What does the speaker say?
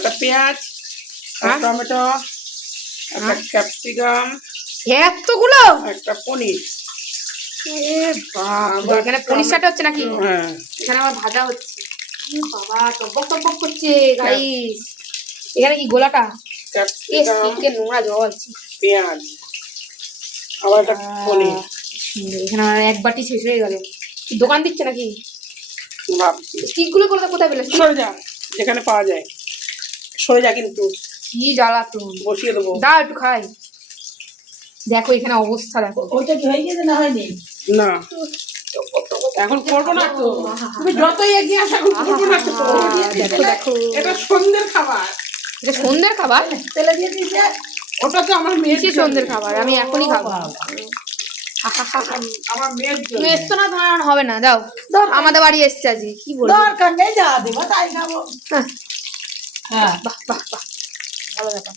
একটা পেঁয়াজ, টমেটো, একটা ক্যাপসিকাম, এতগুলো, একটা পনির। এখানে পনির চাটা হচ্ছে নাকি? হ্যাঁ, এখানে আবার ভাজা হচ্ছে। বাবা টকবক টকবক করছে গাইস। এখানে কি গোলাটা? ক্যাপসিকাম, নোংরা জল। পেঁয়াজ, আবার একটা পনির। এখানে আর এক বাটি শেষ হয়ে গেল। দোকান দিচ্ছে নাকি? ভাবছি স্টিক গুলো কোথায় পেলে? সরে যা, যেখানে পাওয়া যায় সরে যা, কিন্তু কি জ্বালাতন। বসিয়ে দেবো। দাও একটু খাই। দেখো এখানে অবস্থা দেখো। ওইটা কি হয়ে গেছে না হয়নি? না এখন করবো না তো, তুমি যতই এগিয়ে আসো এখন করবো না তো। দেখো দেখো, এটা সন্ধ্যের খাবার। এটা সন্ধ্যের খাবার? তেলে দিয়ে দিয়েছে। ওটা তো আমার মেয়ের কিসের সন্ধ্যের খাবার? আমি এখনই খাবো। আমার মেয়ের তুমি জন্য। এসছো না, তোমার আর হবে না। দাও, আমাদের বাড়ি এসছে আজকে, কি বলবো। দরকার নেই, যা দেবো তাই খাবো। হ্যাঁ, হ্যাঁ বাহ বাহ বাহ, ভালো ব্যাপার।